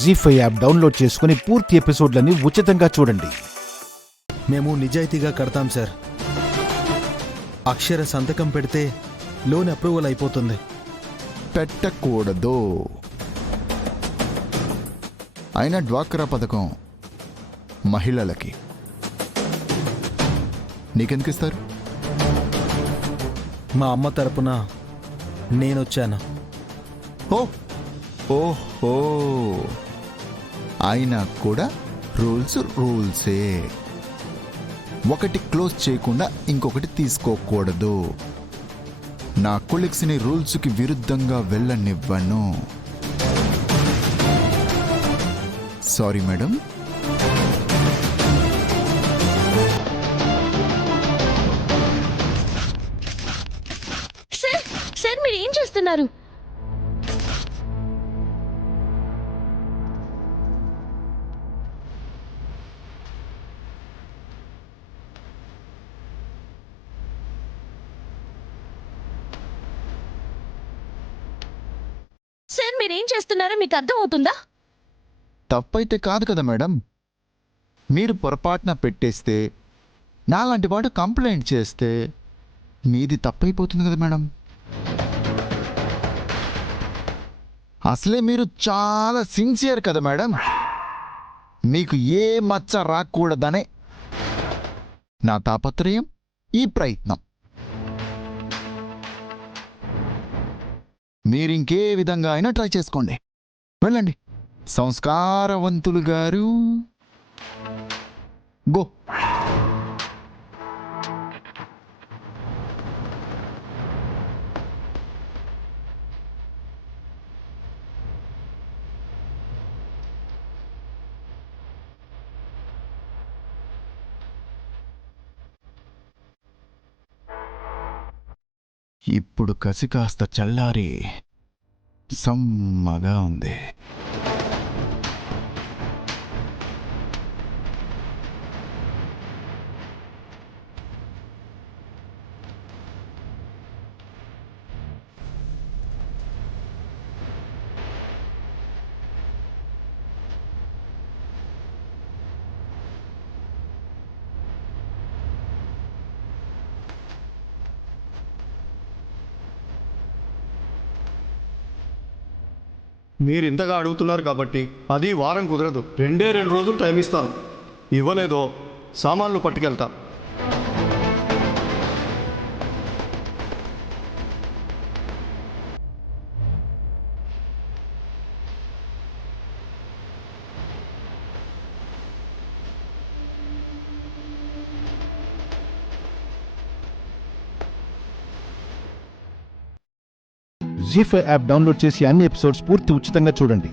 జీ5 app download చేసుకుని పూర్తి ఎపిసోడ్లని ఉచితంగా చూడండి. మేము నిజాయితీగా కడతాం సార్. అక్షర సంతకం పెడితే లోన్ అప్రూవల్ అయిపోతుంది. పెట్టకూడదు. అయినా డ్వాక్రా పథకం మహిళలకి నీకెందుకు ఇస్తారు? మా అమ్మ తరపున నేనొచ్చాను. ఓహో, అయినా కూడా రూల్సే. ఒకటి క్లోజ్ చేయకుండా ఇంకొకటి తీసుకోకూడదు. నా కొలీగ్స్ని రూల్స్కి విరుద్ధంగా వెళ్ళనివ్వను. Sorry madam. సార్ మీరు ఏం చేస్తున్నారు? సార్ మీరేం చేస్తున్నారో మీకు అర్థం అవుతుందా? తప్పైతే కాదు కదా మేడం. మీరు పొరపాటున పెట్టేస్తే, నాలాంటి వాడు కంప్లైంట్ చేస్తే మీది తప్పైపోతుంది కదా మేడం. అసలే మీరు చాలా సిన్సియర్ కదా మేడం. మీకు ఏ మచ్చ రాకూడదనే నా తాపత్రయం, ఈ ప్రయత్నం. మీరింకే విధంగా అయినా ట్రై చేసుకోండి. వెళ్ళండి సంస్కారవంతులు గారు. గో. ఇప్పుడు కసి కాస్త చల్లారి సమ్మగా ఉంది. మీరు ఇంతగా అడుగుతున్నారు కాబట్టి అది వారం కుదరదు. 2 రోజులు టైం ఇస్తాను. ఇవ్వలేదో సామాన్లు పట్టుకెళ్తా. జీ5 యాప్ డౌన్లోడ్ చేసి అన్ని ఎపిసోడ్స్ పూర్తి ఉచితంగా చూడండి.